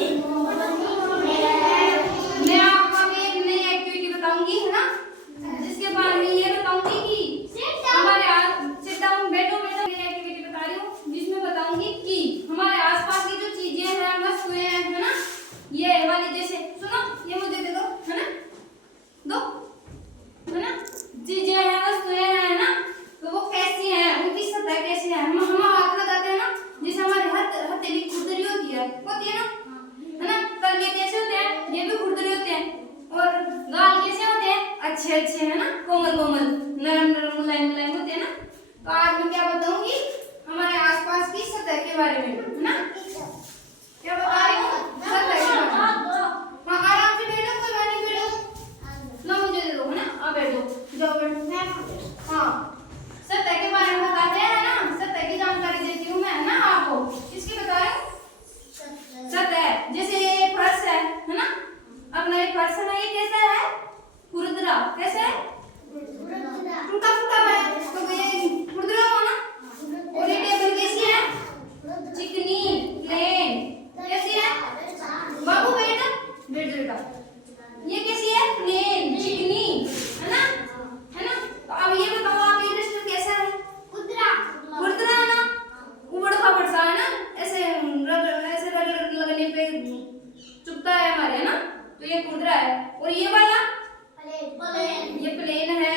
मैं आपको अभी एक नई एक्टिविटी बताऊंगी, है ना, जिसके बाद मैं ये बताऊंगी कि हमारे सिट डाउन, बैठो बैठो। नई एक्टिविटी बता रही हूँ जिसमें बताऊंगी कि हमारे आसपास की जो चीजें हैं, वस्तुएं हैं, है ना, ये वाली, जैसे सुनो, ये मुझे दे दो, है ना, दो, है ना, चीजें हैं, वस्तुएं हैं, है ना, तो वो कैसी हैं, उनकी सतह कैसी है। हम हाथ लगाते हैं ना, जैसे हमारे हथेली खुरदरी होती है ना, है ना, तलवे कैसे होते हैं, ये भी खुरदरे होते हैं। और गाल कैसे होते हैं, अच्छे अच्छे, है ना, कोमल कोमल, नरम नरम, मुलायम मुलायम होते हैं ना। तो आज मैं क्या बताऊंगी हमारे आसपास की सतह के बारे में, है ना, क्या बता रही हूँ, सतह के बारे में। हाँ, आराम से बैठो, कोई बात नहीं, बैठो ना, मुझे दे दो, है ना, अब बैठो, जाओ बैठो। हाँ, सतह के बारे में बताते हैं ना, सतह की जानकारी देती हूँ मैं, है ना, आपको किसकी बता रही हूँ, सतह। जैसे ये फर्श है ना, अपना ये फर्श है ना, ये कैसा है, खुरदरा, कैसा है, टूटा फूटा है, तो ये खुरदरा हो ना। और ये टेबल कैसी है, चिकनी, प्लेन, कैसी है, बाबू बेटा, बैठ बेटा, ये कैसी है, प्लेन, चिकनी, है ना, है ना। तो अब ये बताओ आप, ये टेस्ट कैसा है, खुरदरा है ना, उबड़ खाबड़ सा है ना, ऐसे रगड़ लगने पे चुभता है हमारे, है ना, तो ये खुरदरा है। और ये वाला ये प्लेन है,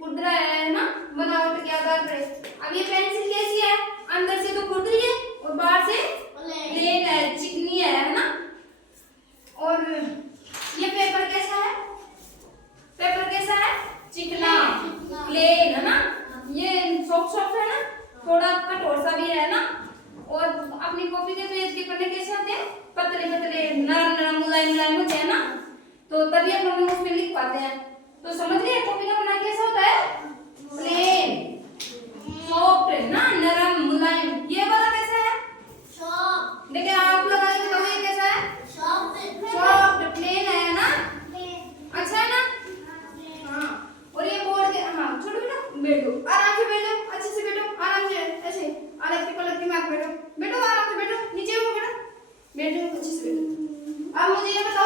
खुरदरा है ना, बनावट के आधार पर। अब ये पेंसिल कैसी है, अंदर से तो खुरदरी है और बाहर से प्लेन है, चिकनी है ना। और ये पेपर कैसा है, पेपर कैसा है, चिकना, प्लेन, है ना, ये सॉफ्ट है ना, थोड़ा कठोर सा भी है ना। और अपनी कॉपी के पेज के पन्ने कैसे होते हैं, पतले पतले, नरम नरम, मुलायम मुलायम होते हैं ना, तो तभी हम उसमें लिख पाते हैं। तो समझ गए कॉपी का पन्ना कैसा होता है, प्लेन, सॉफ्ट ना, नरम मुलायम। ये वाला कैसा है, देखिए आप लगाएंगे तो ये कैसा है, सॉफ्ट, प्लेन है ना, अच्छा है ना। हाँ, और ये बोर्ड के, हाँ छोटो बेटा, बैठो आराम से, बैठो अच्छे से, बैठो आराम से, ऐसे अलग पलक दिमाग, बैठो बैठो आराम से, बैठो नीचे हो, बैठो बैठो अच्छे से, बैठो। अब मुझे ये बताओ